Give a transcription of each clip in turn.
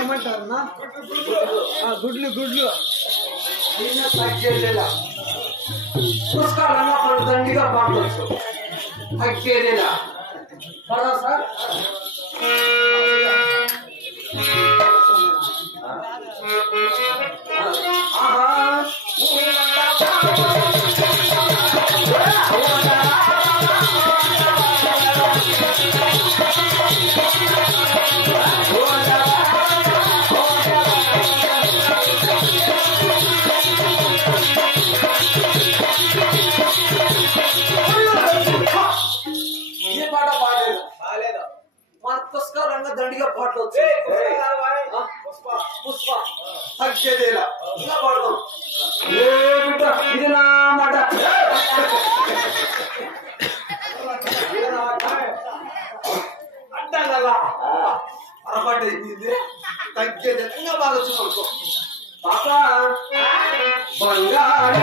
ఏమంటారన్నా గుడ్లు పుస్తకాలన్నా మనం దండిగా పాడవచ్చు తగ్గేదేలా పదా సార్ పుస్తకాలన్నా దండిగా పాటలు పుష్ప తగ్గేదేలా ఇలా పాడదాం ఇది నా మాట అంటాగల్లా పొరపాటు అయిపోయింది తగ్గేది ఇంకా బాగా వచ్చింది అనుకో పాప బంగారు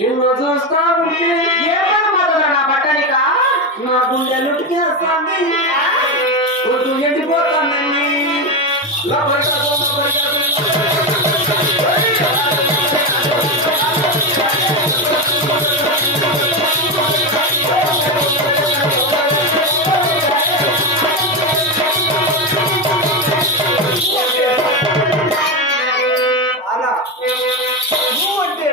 నిన్ను చూస్తా ఉంటే ఏమన్నా నా బట్టనిక నా గుండెలుటికి కొట్టు ఎండిపోతానని అలా నువ్వంటే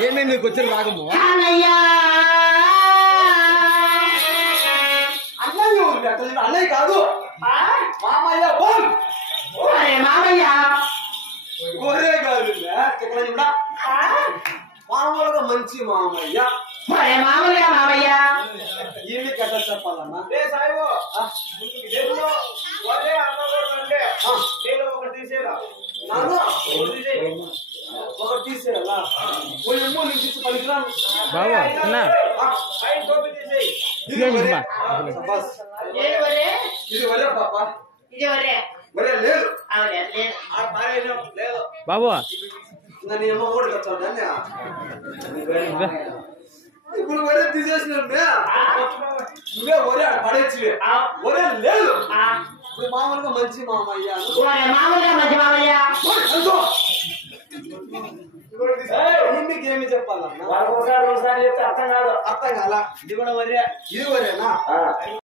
ఏమే నీకు వచ్చిన రాగము అన్నయ్య కాదు మామయ్య మామయ్య ఒరే కాదు కూడా మామూలుగా మంచి మామయ్య మామయ్య ఏమి కథ చెప్పాలన్నా ఒకటి తీసేయాలా నుంచి పనికిరాను ఇది వరే పాప వరే లేదు బాబు నన్ను ఏమో కూడా వచ్చాను ఇప్పుడు వరే తీసేసిన నువ్వే వరే పడేచ్చి వరే లేదు ఇప్పుడు మామూలుగా మంచి మామయ్య మీకేమి చెప్పాలన్నా ఒకసారి చెప్తే అర్థం కాదు అర్థం కాల ఇది కూడా వరే ఇది వరేనా